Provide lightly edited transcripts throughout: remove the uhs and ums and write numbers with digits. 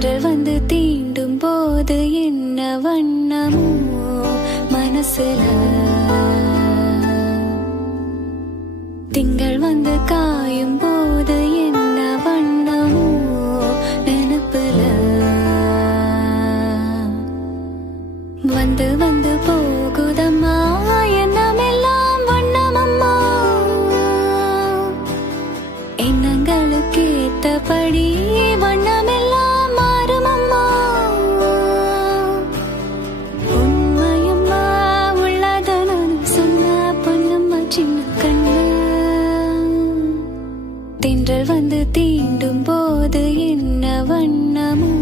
தென்றல் வந்து தீண்டும் போது என்ன வண்ணமோ மனசுல, திங்கள் வந்து காயும் போது என்ன வண்ணமோ நினைப்புல, வந்து வந்து போகுதம்மா எண்ணமெல்லாம் வண்ணமம்மா, எண்ணங்களுக்கு ஏத்தபடி வண்ணமெல்லாம் மாறுமம்மா. உண்மையம்மா உள்ளத நானும் சொன்ன பொன்னம்மா சின்ன கண்ணு, தென்றல் வந்து தீண்டும் போது என்ன வண்ணமோ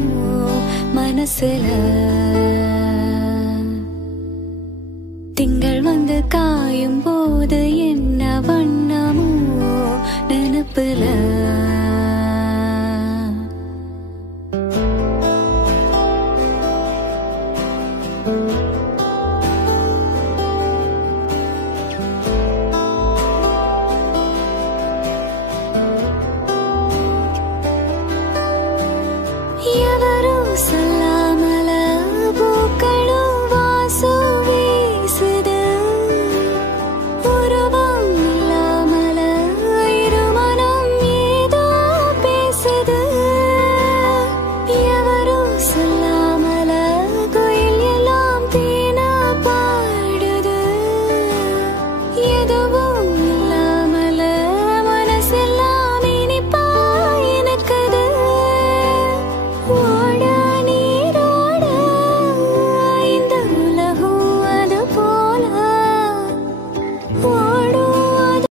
மனசுல, திங்கள் வந்து காயும் போது என்ன வண்ணமோ நினைப்புல.